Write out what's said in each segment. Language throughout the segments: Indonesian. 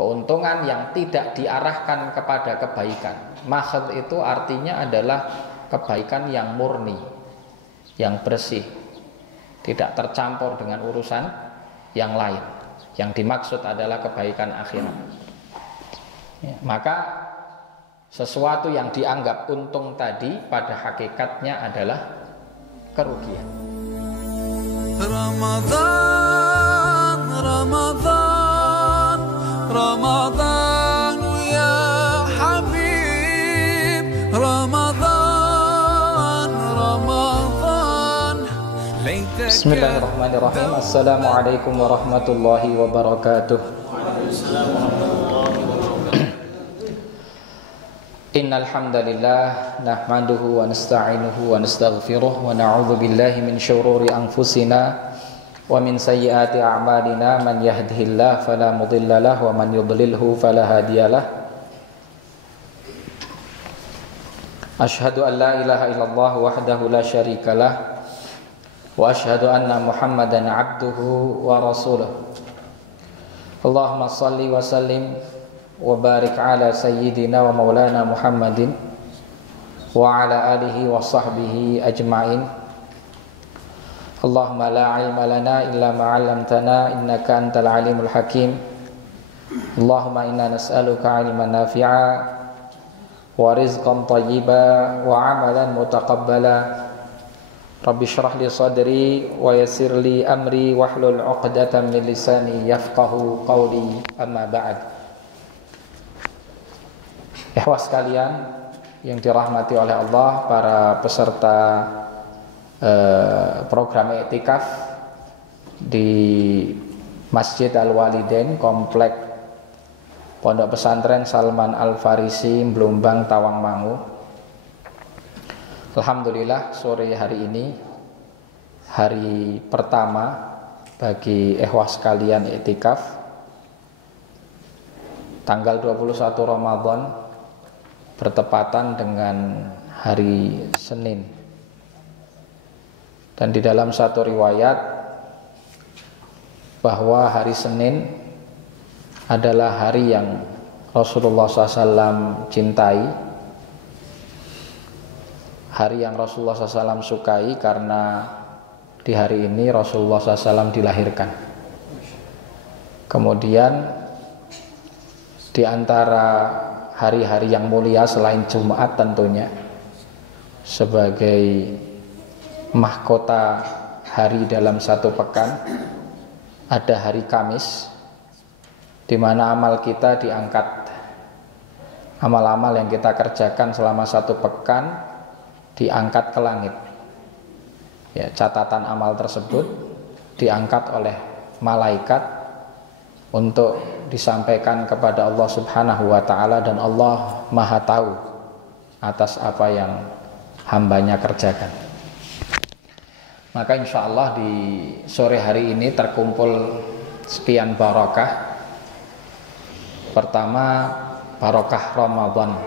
keuntungan yang tidak diarahkan kepada kebaikan. Mahad itu artinya adalah kebaikan yang murni, yang bersih, tidak tercampur dengan urusan yang lain. Yang dimaksud adalah kebaikan akhirat. Ya, maka sesuatu yang dianggap untung tadi pada hakikatnya adalah kerugian. Ramadan, Ramadan, Ramadan ya Habib, Ramadan, Ramadan. Bismillahirrahmanirrahim. Assalamualaikum warahmatullahi wabarakatuh. Innal hamdalillah nahmaduhu wa nasta'inuhu wa nastaghfiruh wa na'udzu billahi min syururi anfusina wa min sayyiati a'malina man yahdihillahu fala mudilla lahu wa man yudlilhu fala hadiyalah. Asyhadu an la ilaha illallah wahdahu la syarikalah wa asyhadu anna Muhammadan 'abduhu wa rasuluh. Allahumma shalli wa sallim wa barik ala sayyidina wa maulana Muhammadin wa ala alihi wa sahbihi ajma'in. Allahumma la ilma lana illa ma 'allamtana innaka antal alimul hakim. Allahumma inna nas'aluka 'ilman nafi'a wa rizqan thayyiba wa 'amalan mutaqabbala. Rabbi shrah li sadri wa yassir li amri wahlul 'uqdatam min lisani yafqahu qawli. Amma ba'd. Ikhwas sekalian yang dirahmati oleh Allah, para peserta program iktikaf di Masjid Al-Walidain, Komplek Pondok Pesantren Salman Al-Farisi, Blombang, Tawangmangu. Alhamdulillah, sore hari ini hari pertama bagi ikhwas sekalian iktikaf, tanggal 21 Ramadan bertepatan dengan hari Senin. Dan di dalam satu riwayat bahwa hari Senin adalah hari yang Rasulullah SAW cintai, hari yang Rasulullah SAW sukai, karena di hari ini Rasulullah SAW dilahirkan. Kemudian di antara hari-hari yang mulia selain Jumat tentunya, sebagai mahkota hari dalam satu pekan, ada hari Kamis, di mana amal kita diangkat. Amal-amal yang kita kerjakan selama satu pekan diangkat ke langit. Ya, catatan amal tersebut diangkat oleh malaikat untuk disampaikan kepada Allah Subhanahu wa ta'ala, dan Allah Maha tahu atas apa yang hambanya kerjakan. Maka insya Allah di sore hari ini terkumpul sekian barokah. Pertama, barokah Ramadan.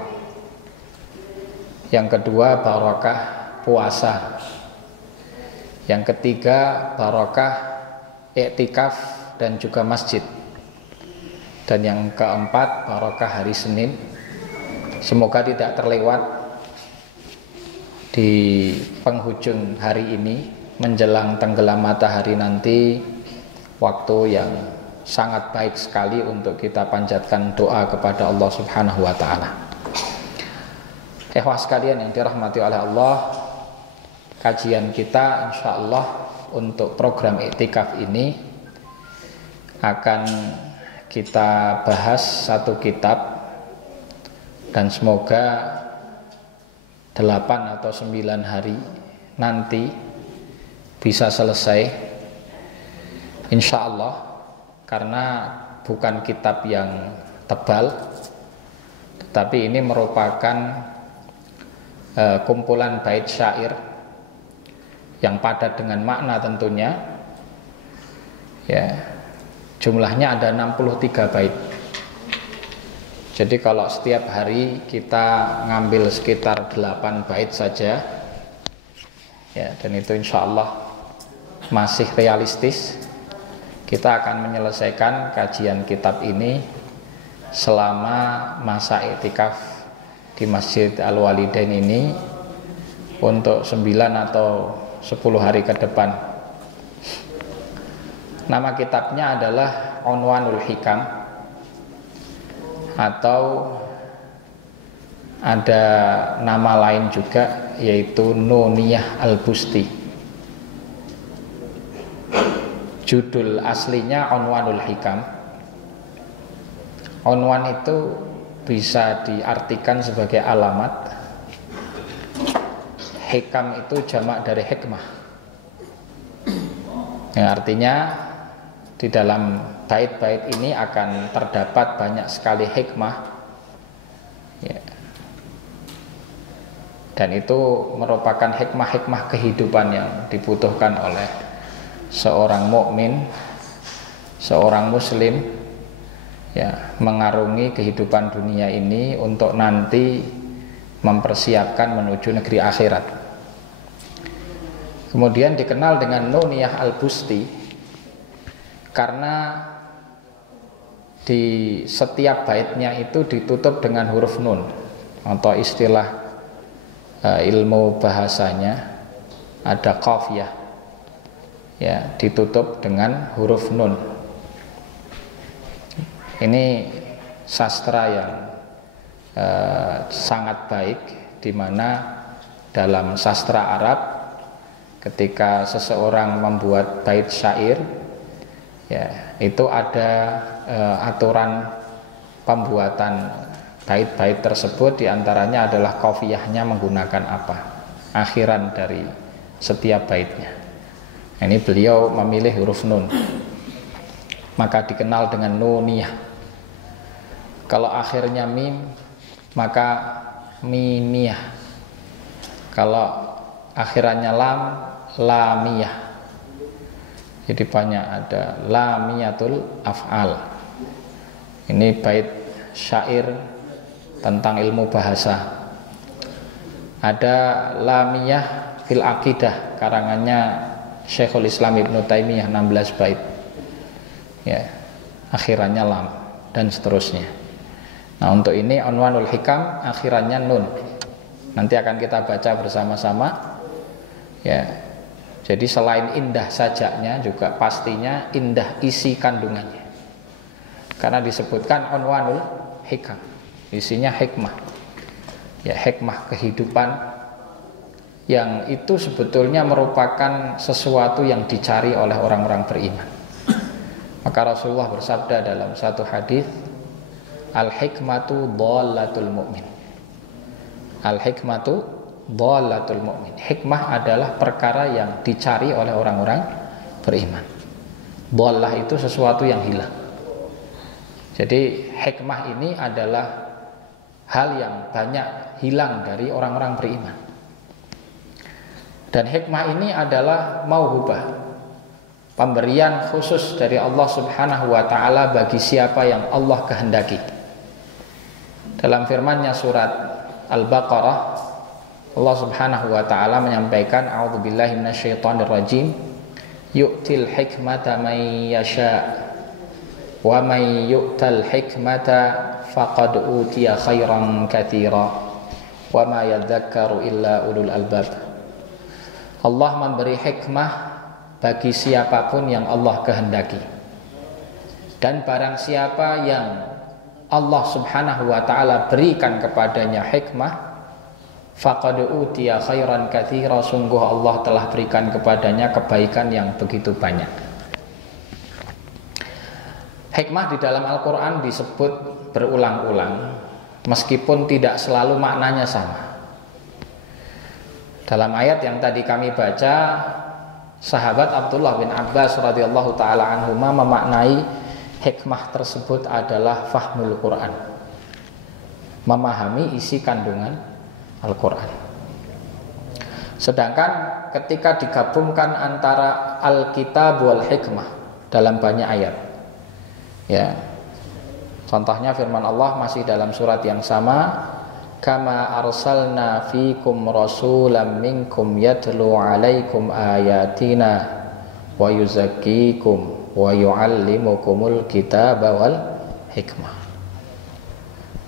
Yang kedua, barokah puasa. Yang ketiga, barokah iktikaf dan juga masjid. Dan yang keempat, barokah hari Senin. Semoga tidak terlewat di penghujung hari ini, menjelang tenggelam matahari nanti, waktu yang sangat baik sekali untuk kita panjatkan doa kepada Allah Subhanahu wa ta'ala. Ikhwah sekalian yang dirahmati oleh Allah, kajian kita insya Allah untuk program iktikaf ini akan kita bahas satu kitab, dan semoga 8 atau 9 hari nanti bisa selesai insya Allah, karena bukan kitab yang tebal, tetapi ini merupakan kumpulan bait syair yang padat dengan makna tentunya. Ya, jumlahnya ada 63 bait. Jadi kalau setiap hari kita ngambil sekitar 8 bait saja, ya, dan itu insya Allah masih realistis, kita akan menyelesaikan kajian kitab ini selama masa iktikaf di Masjid Al-Walidain ini untuk 9 atau 10 hari ke depan. Nama kitabnya adalah Unwanul Hikam, atau ada nama lain juga yaitu Nuniyah Al-Busti. Judul aslinya Unwanul Hikam. Unwan itu bisa diartikan sebagai alamat. Hikam itu jamak dari hikmah, yang artinya di dalam bait-bait ini akan terdapat banyak sekali hikmah, ya. Dan itu merupakan hikmah-hikmah kehidupan yang dibutuhkan oleh seorang mukmin, seorang muslim, ya, mengarungi kehidupan dunia ini untuk nanti mempersiapkan menuju negeri akhirat. Kemudian dikenal dengan Nuniyah Al-Busti karena di setiap baitnya itu ditutup dengan huruf nun, atau istilah ilmu bahasanya ada qafiyah, ya, ditutup dengan huruf nun. Ini sastra yang sangat baik, di mana dalam sastra Arab ketika seseorang membuat bait syair, ya, itu ada aturan pembuatan bait-bait tersebut. Diantaranya adalah qafiyahnya menggunakan apa, akhiran dari setiap baitnya. Ini beliau memilih huruf nun, maka dikenal dengan Nuniyah. Kalau akhirnya mim, maka mimiyah. Kalau akhirannya lam, lamiyah. Jadi banyak, ada lamiyatul af'al. Ini bait syair tentang ilmu bahasa. Ada lamiyah fil aqidah, karangannya Syekhul Islam Ibnu Taimiyah, 16 bait, ya, akhirannya lam, dan seterusnya. Nah, untuk ini Unwanul Hikam akhirannya nun. Nanti akan kita baca bersama-sama, ya. Jadi selain indah sajaknya, juga pastinya indah isi kandungannya, karena disebutkan Unwanul Hikam, isinya hikmah, ya, hikmah kehidupan, yang itu sebetulnya merupakan sesuatu yang dicari oleh orang-orang beriman. Maka Rasulullah bersabda dalam satu hadis, al-hikmatu dhalatul mu'min. Al-hikmatu dhalatul mu'min. Hikmah adalah perkara yang dicari oleh orang-orang beriman. Dhalah itu sesuatu yang hilang. Jadi hikmah ini adalah hal yang banyak hilang dari orang-orang beriman. Dan hikmah ini adalah mauhubah, pemberian khusus dari Allah Subhanahu wa ta'ala bagi siapa yang Allah kehendaki. Dalam firman-Nya surat Al-Baqarah, Allah Subhanahu wa ta'ala menyampaikan, a'udzubillahi minasyaitonir rajim, yu'til hikmata man yasha' wa man yu'tal hikmata faqad utiya khairan katsira wa ma yadzakkaru illa ulul albab. Allah memberi hikmah bagi siapapun yang Allah kehendaki, dan barang siapa yang Allah Subhanahu wa ta'ala berikan kepadanya hikmah, faqad utiya khairan katsira, sungguh Allah telah berikan kepadanya kebaikan yang begitu banyak. Hikmah di dalam Al-Quran disebut berulang-ulang, meskipun tidak selalu maknanya sama. Dalam ayat yang tadi kami baca, sahabat Abdullah bin Abbas radhiyallahu taala anhuma memaknai hikmah tersebut adalah fahmul Quran, memahami isi kandungan Al-Quran. Sedangkan ketika digabungkan antara Al-Kitab wal Hikmah dalam banyak ayat, ya, contohnya firman Allah masih dalam surat yang sama, kama arsalna fikum rasulam minkum yatlu alaikum ayatina wa yuzakkikum wa yuallimukumul kitaba wal hikmah.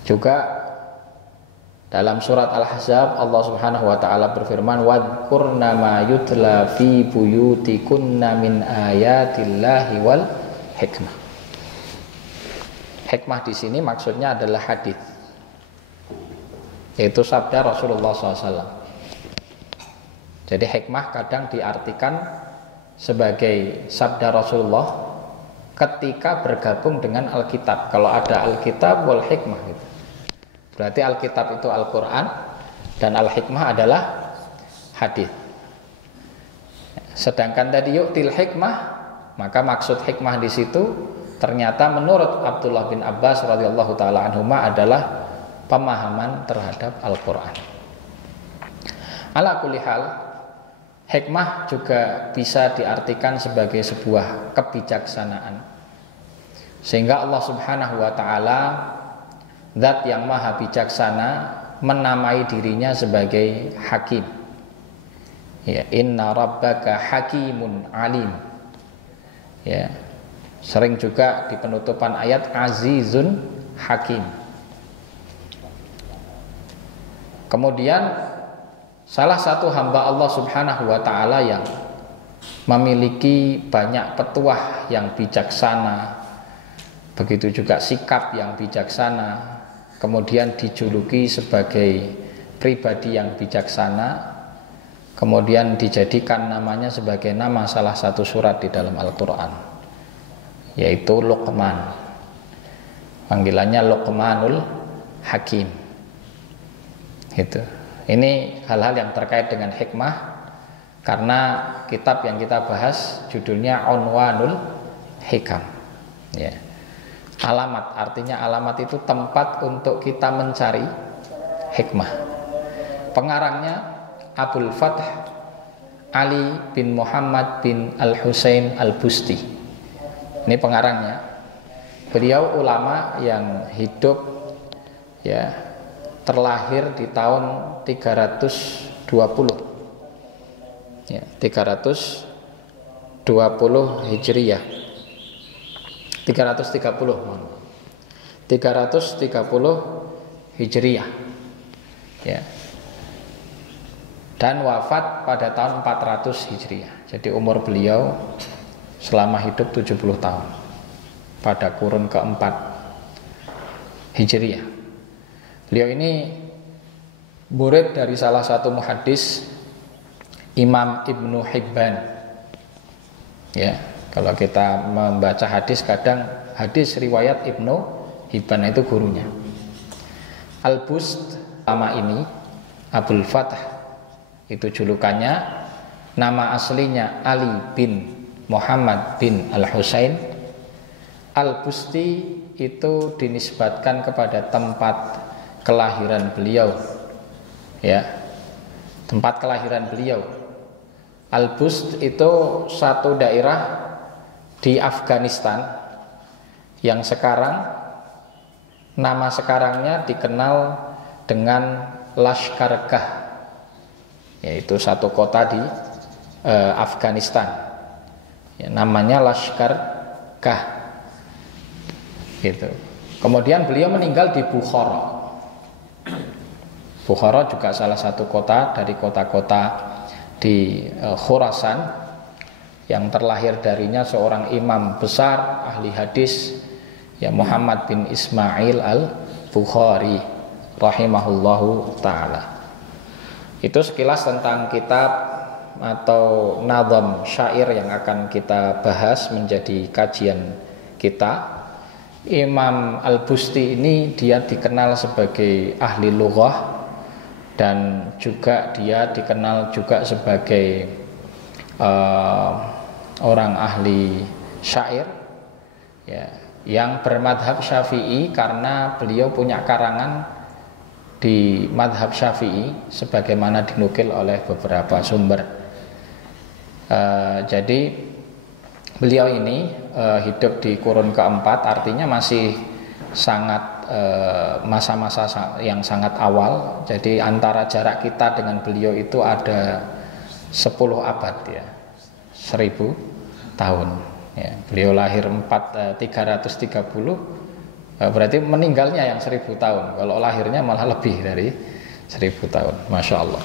Juga dalam surat Al-Ahzab Allah Subhanahu wa taala berfirman, wadhkurna ma yutla fi buyutikunna min ayatillahi wal hikmah. Hikmah di sini maksudnya adalah hadis, yaitu sabda Rasulullah SAW. Jadi hikmah kadang diartikan sebagai sabda Rasulullah ketika bergabung dengan Alkitab. Kalau ada Alkitab wal hikmah gitu. Berarti Alkitab itu Al-Quran dan Al-Hikmah adalah hadis. Sedangkan tadi yu'til hikmah, maka maksud hikmah di situ ternyata menurut Abdullah bin Abbas radhiyallahu taala anhuma adalah pemahaman terhadap Al-Quran. Ala kulli hal, hikmah juga bisa diartikan sebagai sebuah kebijaksanaan. Sehingga Allah Subhanahu wa taala, Zat yang maha bijaksana, menamai dirinya sebagai hakim. Ya, inna rabbaka hakimun alim. Ya, sering juga di penutupan ayat azizun hakim. Kemudian salah satu hamba Allah Subhanahu wa taala yang memiliki banyak petuah yang bijaksana, begitu juga sikap yang bijaksana, kemudian dijuluki sebagai pribadi yang bijaksana, kemudian dijadikan namanya sebagai nama salah satu surat di dalam Al-Quran, yaitu Luqman. Panggilannya Luqmanul Hakim. Gitu. Ini hal-hal yang terkait dengan hikmah, karena kitab yang kita bahas judulnya Unwanul Hikam. Ya. Alamat, artinya alamat itu tempat untuk kita mencari hikmah. Pengarangnya Abul Fath Ali bin Muhammad bin Al-Husain Al-Busti. Ini pengarangnya. Beliau ulama yang hidup, ya, terlahir di tahun 320, ya, 320 Hijriyah. 330 Hijriyah, ya. Dan wafat pada tahun 400 Hijriyah. Jadi umur beliau selama hidup 70 tahun pada kurun keempat Hijriyah. Beliau ini murid dari salah satu muhaddis, Imam Ibnu Hibban. Ya, kalau kita membaca hadis, kadang hadis riwayat Ibnu Hibban itu gurunya. Al-Bust, nama ini Abul Fath, itu julukannya. Nama aslinya Ali bin Muhammad bin Al-Husain. Al-Busti itu dinisbatkan kepada tempat kelahiran beliau, ya, tempat kelahiran beliau. Al-Bust itu satu daerah di Afghanistan yang sekarang nama sekarangnya dikenal dengan Lashkargah, yaitu satu kota di Afghanistan, ya, namanya Lashkargah gitu. Kemudian beliau meninggal di Bukhara. Bukhara juga salah satu kota dari kota-kota di Khurasan, yang terlahir darinya seorang imam besar ahli hadis, ya, Muhammad bin Ismail al-Bukhari rahimahullahu ta'ala. Itu sekilas tentang kitab atau nazam syair yang akan kita bahas menjadi kajian kita. Imam Al-Busti ini dia dikenal sebagai ahli lughah, dan juga dia dikenal juga sebagai orang ahli syair, ya, yang bermadhab Syafi'i, karena beliau punya karangan di madhab Syafi'i sebagaimana dinukil oleh beberapa sumber. Jadi beliau ini hidup di kurun keempat, artinya masih sangat masa-masa yang sangat awal. Jadi antara jarak kita dengan beliau itu ada 10 abad, ya, 1000 tahun, ya. Beliau lahir 330, Berarti meninggalnya yang 1000 tahun. Kalau lahirnya malah lebih dari 1000 tahun. Masya Allah.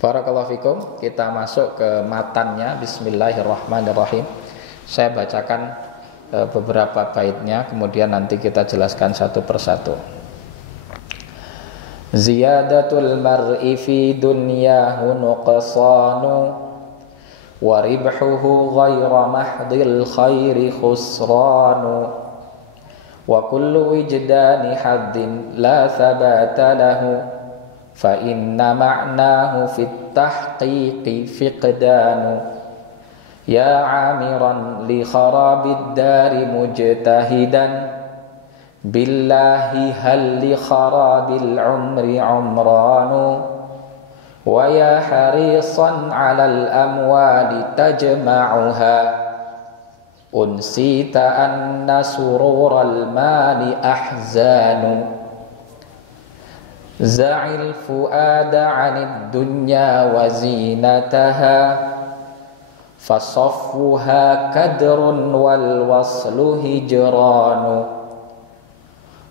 Barakallahu fikum. Kita masuk ke matannya. Bismillahirrahmanirrahim. Saya bacakan beberapa baitnya, kemudian nanti kita jelaskan satu persatu. Ziyadatul mar'i fi dunyahu nuqsanu wa ribhuhu ghayra mahdil khairi khusranu wa kullu wijdani haddin la thabata lahu fa inna ma'nahu fit tahqiqi fiqdanu ya 'amiran li kharabid dari mujtahidan billahi hal li kharabil umri umranu wa ya harisan 'alal amwali tajma'uha unsita anna surural mali ahzanu za'il fuada 'anid dunya wa zinataha fasaffuha kadrun wal waslu hijranu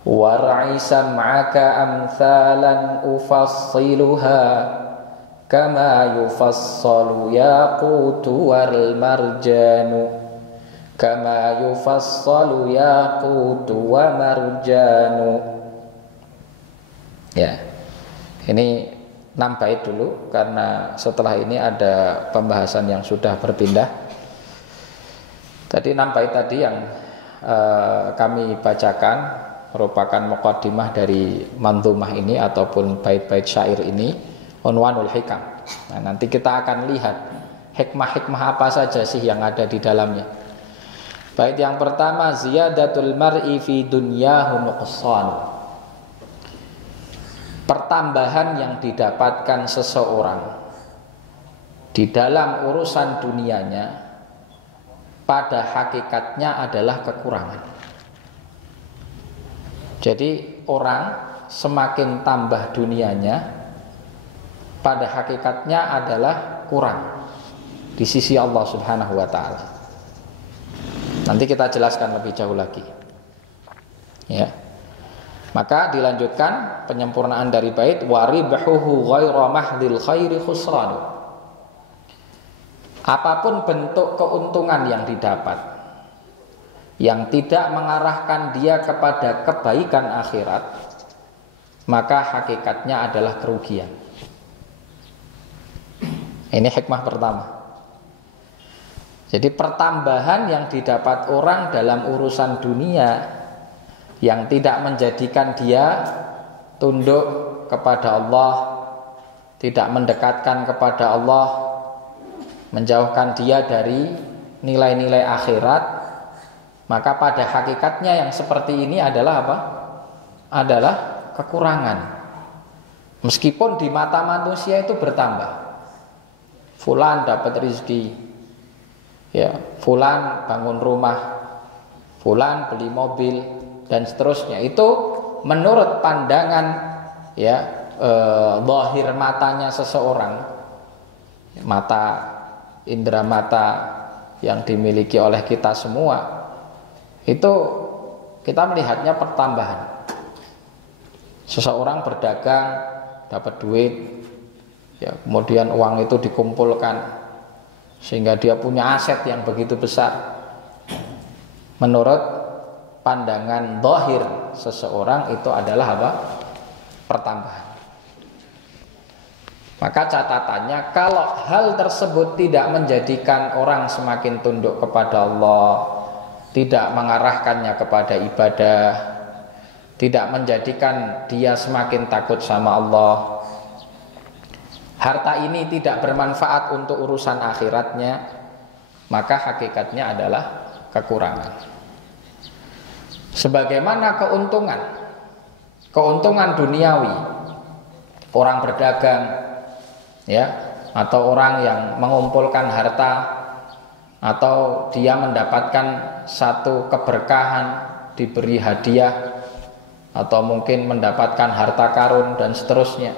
war'i sam'aka amthalan ufassiluha kama yufassalu yaqutu wal marjanu kama yufassalu yaqutu wa marjanu. Ya, ini 6 bait dulu karena setelah ini ada pembahasan yang sudah berpindah. Tadi 6 bait tadi yang kami bacakan merupakan muqaddimah dari manzumah ini ataupun bait-bait syair ini, unwanul hikam. Nah, nanti kita akan lihat hikmah-hikmah apa saja sih yang ada di dalamnya. Bait yang pertama, ziyadatul mar'i fi dunyahu nuqsan. Pertambahan yang didapatkan seseorang di dalam urusan dunianya pada hakikatnya adalah kekurangan. Jadi orang semakin tambah dunianya pada hakikatnya adalah kurang di sisi Allah Subhanahu wa taala. Nanti kita jelaskan lebih jauh lagi. Ya. Maka dilanjutkan penyempurnaan dari bait waribhuhu ghaira mahdil khairi khusran. Apapun bentuk keuntungan yang didapat yang tidak mengarahkan dia kepada kebaikan akhirat, maka hakikatnya adalah kerugian. Ini hikmah pertama. Jadi pertambahan yang didapat orang dalam urusan dunia yang tidak menjadikan dia tunduk kepada Allah, tidak mendekatkan kepada Allah, menjauhkan dia dari nilai-nilai akhirat, maka pada hakikatnya yang seperti ini adalah apa? Adalah kekurangan. Meskipun di mata manusia itu bertambah. Fulan dapat rezeki, ya, fulan bangun rumah, fulan beli mobil dan seterusnya. Itu menurut pandangan ya zahir matanya seseorang, mata indera mata yang dimiliki oleh kita semua, itu kita melihatnya pertambahan. Seseorang berdagang dapat duit, ya, kemudian uang itu dikumpulkan sehingga dia punya aset yang begitu besar. Menurut pandangan zahir seseorang itu adalah apa? Pertambahan. Maka catatannya, kalau hal tersebut tidak menjadikan orang semakin tunduk kepada Allah, tidak mengarahkannya kepada ibadah, tidak menjadikan dia semakin takut sama Allah, harta ini tidak bermanfaat untuk urusan akhiratnya, maka hakikatnya adalah kekurangan. Sebagaimana keuntungan duniawi, orang berdagang, ya, atau orang yang mengumpulkan harta, atau dia mendapatkan satu keberkahan, diberi hadiah, atau mungkin mendapatkan harta karun dan seterusnya,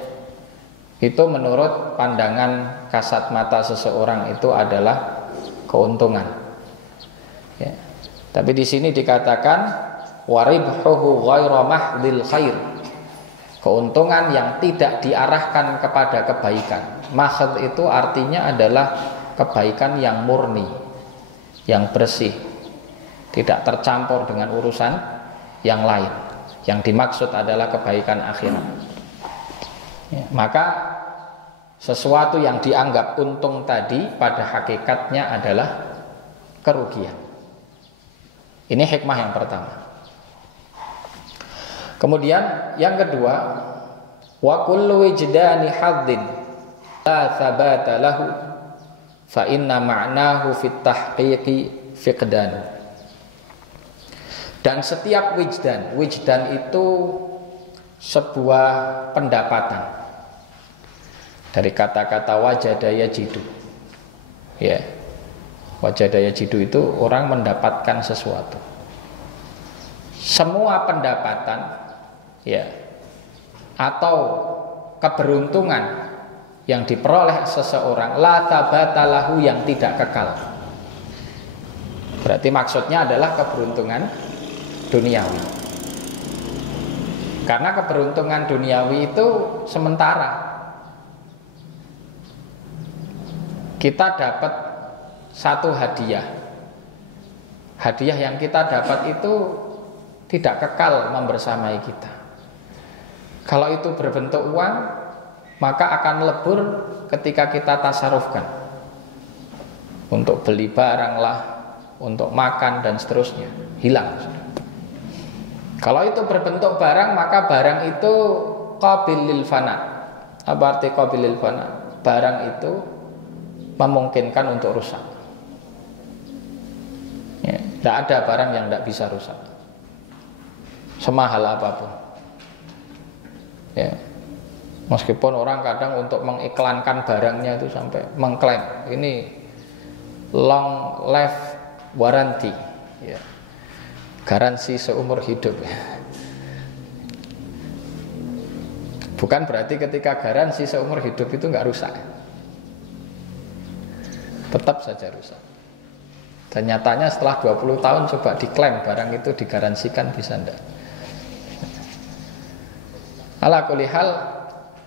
itu menurut pandangan kasat mata seseorang itu adalah keuntungan, ya. Tapi di sini dikatakan wa ribhuhu ghairu mahdhil khair. Keuntungan yang tidak diarahkan kepada kebaikan. Mahd itu artinya adalah kebaikan yang murni, yang bersih, tidak tercampur dengan urusan yang lain. Yang dimaksud adalah kebaikan akhirat. Ya, maka sesuatu yang dianggap untung tadi pada hakikatnya adalah kerugian. Ini hikmah yang pertama. Kemudian yang kedua, wa kullu wijdani haddin la thabata lahu fa inna ma'nahu fit tahqiqi fiqdan. Dan setiap wijdan itu sebuah pendapatan. Dari kata-kata wajada yajidu. Ya. Wajada yajidu itu orang mendapatkan sesuatu. Semua pendapatan ya atau keberuntungan yang diperoleh seseorang la tabata lahu, yang tidak kekal. Berarti maksudnya adalah keberuntungan duniawi. Karena keberuntungan duniawi itu sementara. Kita dapat satu hadiah. Hadiah yang kita dapat itu tidak kekal membersamai kita. Kalau itu berbentuk uang, maka akan lebur ketika kita tasarufkan untuk beli barang lah, untuk makan dan seterusnya, hilang. Kalau itu berbentuk barang, maka barang itu qabil lil fana. Apa arti qabil lil fana? Barang itu memungkinkan untuk rusak. Ya, tidak ada barang yang tidak bisa rusak, semahal apapun. Ya, meskipun orang kadang untuk mengiklankan barangnya itu sampai mengklaim ini long life warranty, ya, garansi seumur hidup. Bukan berarti ketika garansi seumur hidup itu nggak rusak, tetap saja rusak. Dan nyatanya setelah 20 tahun coba diklaim barang itu digaransikan, bisa enggak. Ala kulli hal,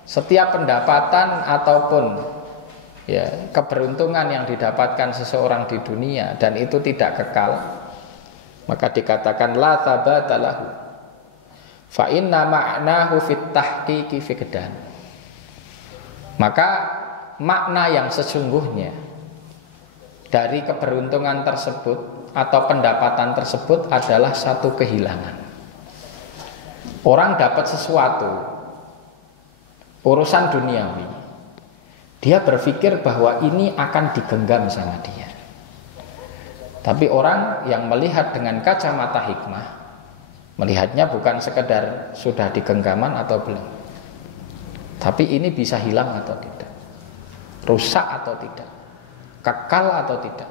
setiap pendapatan ataupun ya keberuntungan yang didapatkan seseorang di dunia dan itu tidak kekal, maka dikatakan la tabata lahu fa inna ma'nahu fit tahqiqi fiqdan. Maka makna yang sesungguhnya dari keberuntungan tersebut atau pendapatan tersebut adalah satu kehilangan. Orang dapat sesuatu, urusan duniawi, dia berpikir bahwa ini akan digenggam sama dia. Tapi orang yang melihat dengan kacamata hikmah, melihatnya bukan sekedar sudah digenggaman atau belum, tapi ini bisa hilang atau tidak, rusak atau tidak, kekal atau tidak.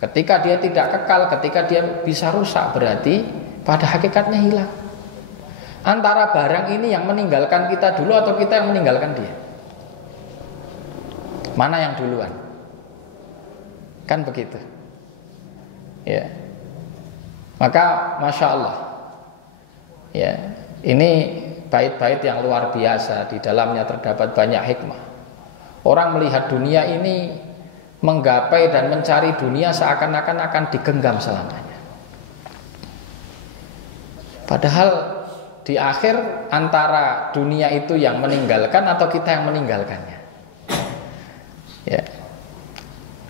Ketika dia tidak kekal, ketika dia bisa rusak, berarti pada hakikatnya hilang. Antara barang ini yang meninggalkan kita dulu atau kita yang meninggalkan dia? Mana yang duluan? Kan begitu. Ya. Maka Masya Allah, ya, ini bait-bait yang luar biasa. Di dalamnya terdapat banyak hikmah. Orang melihat dunia ini, menggapai dan mencari dunia seakan-akan akan digenggam selamanya. Padahal di akhir antara dunia itu yang meninggalkan atau kita yang meninggalkannya. Ya.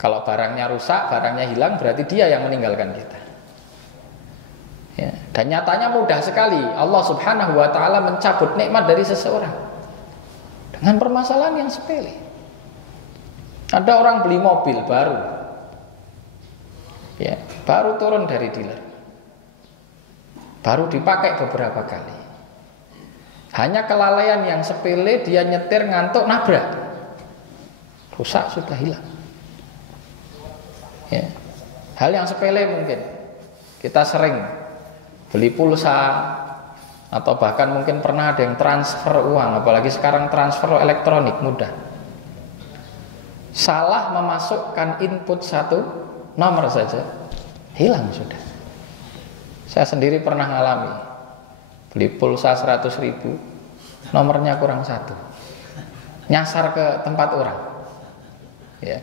Kalau barangnya rusak, barangnya hilang, berarti dia yang meninggalkan kita. Ya. Dan nyatanya mudah sekali Allah Subhanahu wa ta'ala mencabut nikmat dari seseorang dengan permasalahan yang sepele. Ada orang beli mobil baru, ya, baru turun dari dealer, baru dipakai beberapa kali. Hanya kelalaian yang sepele, dia nyetir ngantuk nabrak, rusak, sudah hilang. Ya. Hal yang sepele mungkin kita sering beli pulsa, atau bahkan mungkin pernah ada yang transfer uang, apalagi sekarang transfer elektronik mudah. Salah memasukkan input satu nomor saja, hilang sudah. Saya sendiri pernah ngalami beli pulsa 100.000, nomornya kurang 1, nyasar ke tempat orang. Ya.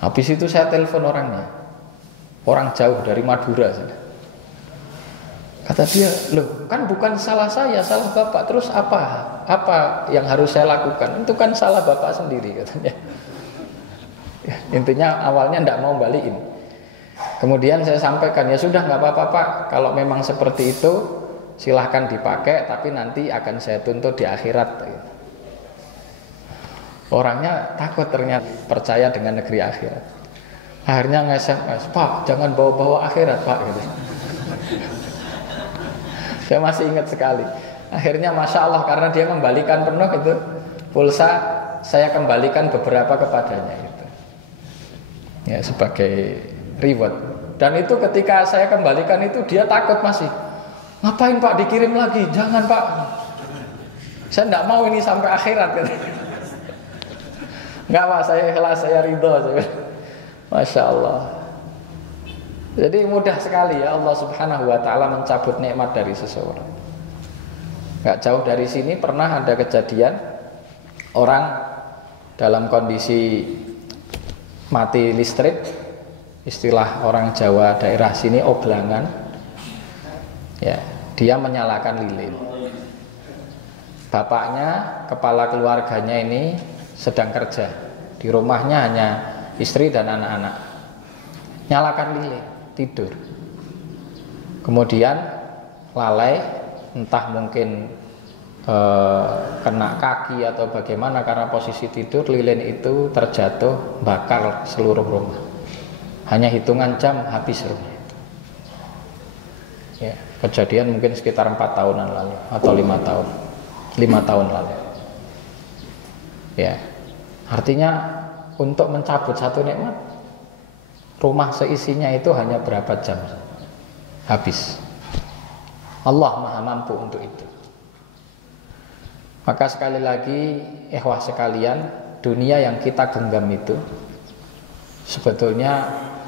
Habis itu saya telepon orangnya, orang jauh dari Madura. Kata dia, loh kan bukan salah saya, salah bapak. Terus apa yang harus saya lakukan? Itu kan salah bapak sendiri katanya. Ya, intinya awalnya tidak mau balikin. Kemudian saya sampaikan, ya sudah nggak apa-apa Pak, kalau memang seperti itu silahkan dipakai, tapi nanti akan saya tuntut di akhirat. Orangnya takut ternyata, percaya dengan negeri akhirat. Akhirnya nge-SMS, Pak jangan bawa-bawa akhirat Pak gitu. Saya masih ingat sekali. Akhirnya Masya Allah, karena dia kembalikan penuh itu pulsa, saya kembalikan beberapa kepadanya gitu. Ya, sebagai reward. Dan itu ketika saya kembalikan itu dia takut masih. Ngapain Pak dikirim lagi? Jangan Pak. Saya tidak mau ini sampai akhirat gitu. Enggak Pak, saya ikhlas, saya ridho. Masya Allah. Jadi mudah sekali ya Allah Subhanahu wa ta'ala mencabut nikmat dari seseorang. Enggak jauh dari sini pernah ada kejadian orang dalam kondisi mati listrik, istilah orang Jawa daerah sini oblangan. Ya, dia menyalakan lilin. Bapaknya, kepala keluarganya ini sedang kerja. Di rumahnya hanya istri dan anak-anak. Nyalakan lilin, tidur. Kemudian lalai, entah mungkin kena kaki atau bagaimana, karena posisi tidur lilin itu terjatuh bakar seluruh rumah. Hanya hitungan jam habis rumah. Ya, kejadian mungkin sekitar 4 tahunan lalu atau 5 tahun lalu. Ya, artinya untuk mencabut satu nikmat, rumah seisinya itu hanya berapa jam habis. Allah Maha mampu untuk itu. Maka sekali lagi, ikhwah sekalian, dunia yang kita genggam itu sebetulnya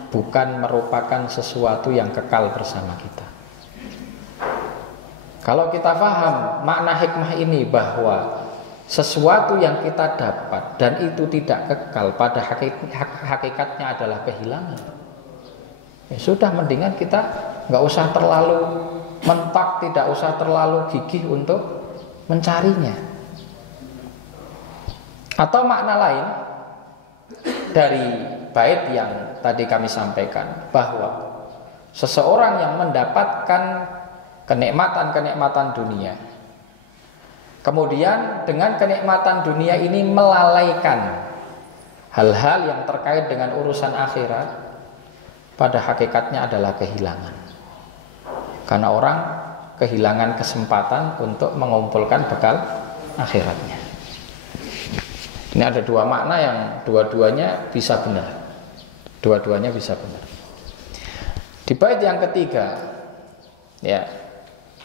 bukan merupakan sesuatu yang kekal bersama kita. Kalau kita paham makna hikmah ini, bahwa sesuatu yang kita dapat dan itu tidak kekal, pada hakikatnya adalah kehilangan, ya sudah, mendingan kita nggak usah terlalu mentok, tidak usah terlalu gigih untuk mencarinya. Atau makna lain dari bait yang tadi kami sampaikan, bahwa seseorang yang mendapatkan kenikmatan-kenikmatan dunia, kemudian dengan kenikmatan dunia ini melalaikan hal-hal yang terkait dengan urusan akhirat, pada hakikatnya adalah kehilangan. Karena orang kehilangan kesempatan untuk mengumpulkan bekal akhiratnya. Ini ada dua makna yang dua-duanya bisa benar. Dua-duanya bisa benar. Di bait yang ketiga, ya,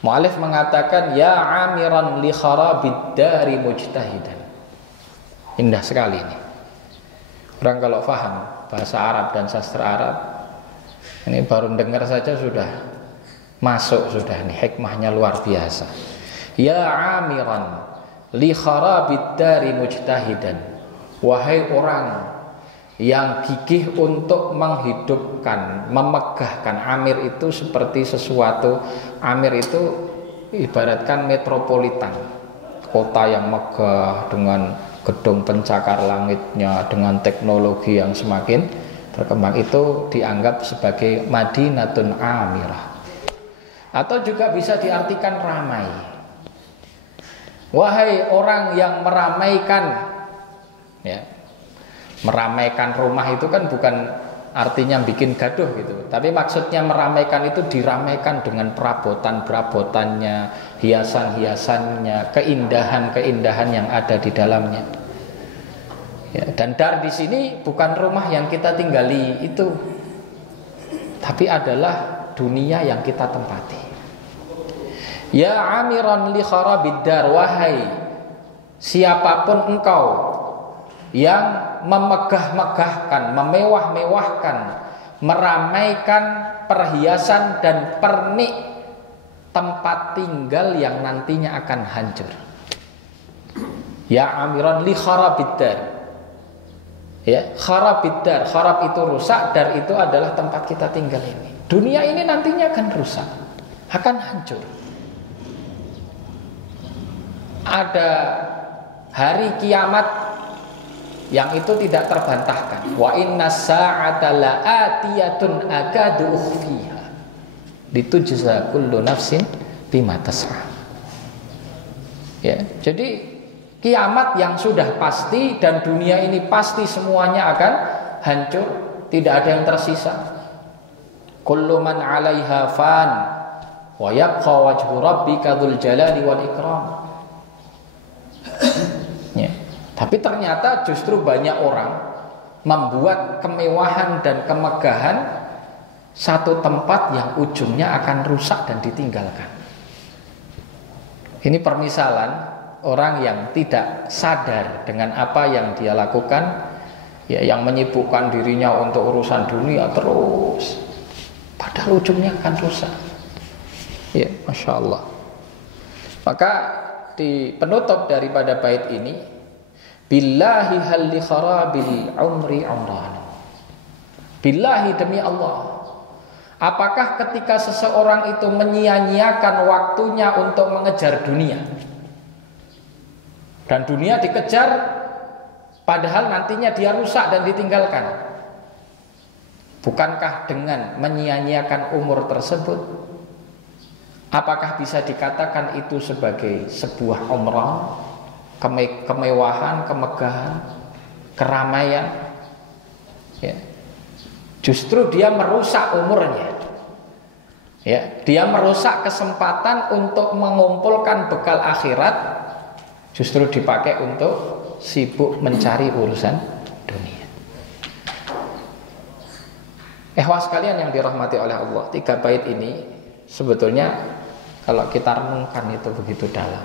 mu'alif mengatakan, ya amiran li kharabid dari mujtahidan. Indah sekali ini. Orang kalau paham bahasa Arab dan sastra Arab, ini baru dengar saja sudah masuk, sudah nih hikmahnya luar biasa. Ya amiran li kharabid dari mujtahidan. Wahai orang yang gigih untuk menghidupkan, memegahkan. Amir itu seperti sesuatu, Amir itu ibaratkan metropolitan, kota yang megah dengan gedung pencakar langitnya, dengan teknologi yang semakin berkembang. Itu dianggap sebagai Madinatun Amirah. Atau juga bisa diartikan ramai. Wahai orang yang meramaikan, ya, meramaikan rumah itu kan bukan artinya bikin gaduh gitu, tapi maksudnya meramaikan itu diramaikan dengan perabotan-perabotannya, hiasan-hiasannya, keindahan-keindahan yang ada di dalamnya. Ya, dan dar di sini bukan rumah yang kita tinggali itu, tapi adalah dunia yang kita tempati. Ya amiran li kharabid dar, wahai siapapun engkau yang memegah-megahkan, memewah-mewahkan, meramaikan perhiasan dan pernik tempat tinggal yang nantinya akan hancur. Ya amiran li kharabiddar. Ya, kharabiddar, kharab itu rusak, dar itu adalah tempat kita tinggal ini. Dunia ini nantinya akan rusak, akan hancur. Ada hari kiamat yang itu tidak terbantahkan. Wa inna sa'ata la'atiyatun akadu ukhfiha litujza kullu nafsin bima tas'a. Ya, jadi kiamat yang sudah pasti dan dunia ini pasti semuanya akan hancur, tidak ada yang tersisa. Kullu man 'alaiha fan wa yabqa wajhu rabbika dzul jalali wal ikram. Ya. Tapi ternyata justru banyak orang membuat kemewahan dan kemegahan satu tempat yang ujungnya akan rusak dan ditinggalkan. Ini permisalan orang yang tidak sadar dengan apa yang dia lakukan, ya, yang menyibukkan dirinya untuk urusan dunia terus, padahal ujungnya akan rusak. Ya, Masya Allah. Maka di penutup daripada bait ini, billahi hal li kharabil umri umran. Billahi, demi Allah, apakah ketika seseorang itu menyia-nyiakan waktunya untuk mengejar dunia, dan dunia dikejar padahal nantinya dia rusak dan ditinggalkan, bukankah dengan menyia-nyiakan umur tersebut, apakah bisa dikatakan itu sebagai sebuah umrah, kemewahan, kemegahan, keramaian? Ya. Justru dia merusak umurnya. Ya, dia merusak kesempatan untuk mengumpulkan bekal akhirat, justru dipakai untuk sibuk mencari urusan dunia. Ikhwas sekalian yang dirahmati oleh Allah, 3 bait ini sebetulnya kalau kita renungkan itu begitu dalam.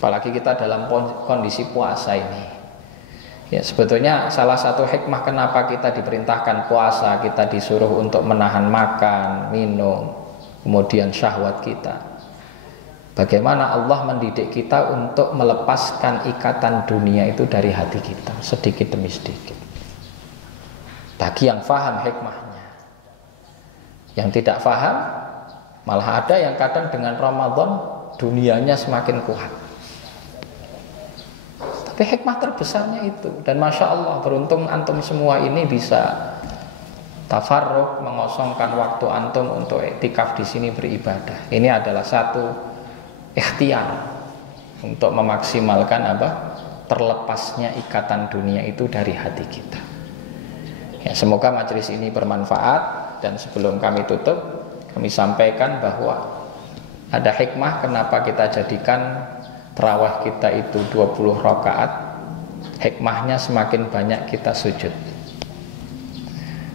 Apalagi kita dalam kondisi puasa ini. Ya, sebetulnya salah satu hikmah kenapa kita diperintahkan puasa, kita disuruh untuk menahan makan, minum, kemudian syahwat kita. Bagaimana Allah mendidik kita untuk melepaskan ikatan dunia itu dari hati kita, sedikit demi sedikit. Bagi yang faham hikmahnya. Yang tidak faham, malah ada yang kadang dengan Ramadan dunianya semakin kuat. Tapi hikmah terbesarnya itu. Dan Masya Allah, beruntung antum semua ini bisa tafarruq, mengosongkan waktu antum untuk iktikaf di sini beribadah. Ini adalah satu ikhtiar untuk memaksimalkan terlepasnya ikatan dunia itu dari hati kita. Ya, semoga majelis ini bermanfaat. Dan sebelum kami tutup, kami sampaikan bahwa ada hikmah kenapa kita jadikan tarawih kita itu 20 rakaat. Hikmahnya semakin banyak kita sujud.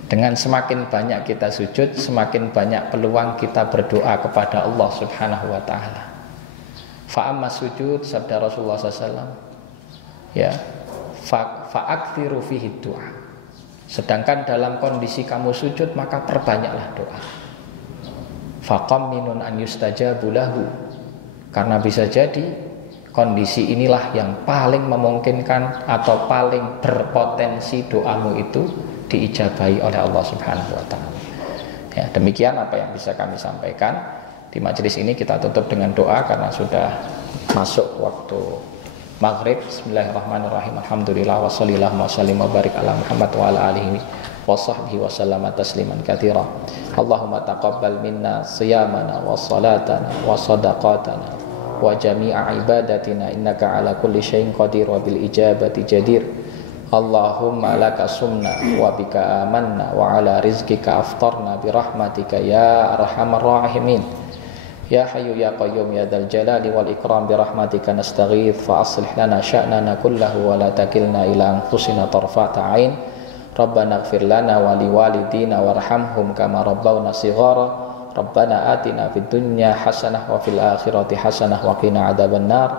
Dengan semakin banyak kita sujud, semakin banyak peluang kita berdoa kepada Allah Subhanahu wa taala. Fa amma sujud, sabda Rasulullah SAW, ya, fa'aktsiru fihi du'a. Sedangkan dalam kondisi kamu sujud, maka perbanyaklah doa. Faqam minun an yustajabu lahu. Karena bisa jadi kondisi inilah yang paling memungkinkan atau paling berpotensi doamu itu diijabahi oleh Allah Subhanahu wa taala. Ya, demikian apa yang bisa kami sampaikan. Di majelis ini kita tutup dengan doa karena sudah masuk waktu maghrib. Bismillahirrahmanirrahim. Alhamdulillah wa sallallahu wa sallim wa barik ala Muhammad wa ala alihi wa sahbihi wa sallama tasliman katsira. Allahumma taqabbal minna siyamana wa salatana wa sadaqatana wa jami'a ibadatina innaka ala kulli syai'in qadir wa bil ijabati jadir. Allahumma laka sumna wa bika amanna wa ala rizqika aftarna bi rahmatika ya arhamar rahimin. Ya hayyu ya qayyum ya dzal jalali wal ikram bi rahmatika nastaghith fa aslih lana sya'nana kullahu wa la takilna ila anfusina tarfata ain. Rabbana ighfir lana wa liwalidina warhamhum kama rabbawna shighara. Rabbana atina fid dunya hasanah wa fil akhirati hasanah wa qina adzabannar.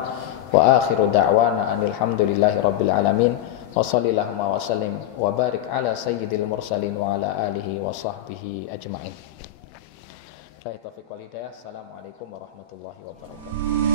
Wa akhiru da'wana anil hamdulillahi rabbil alamin. Wa sallallahu wa sallim wa barik ala sayyidil mursalin wa ala alihi wa sahbihi ajma'in. Assalamualaikum warahmatullahi wabarakatuh.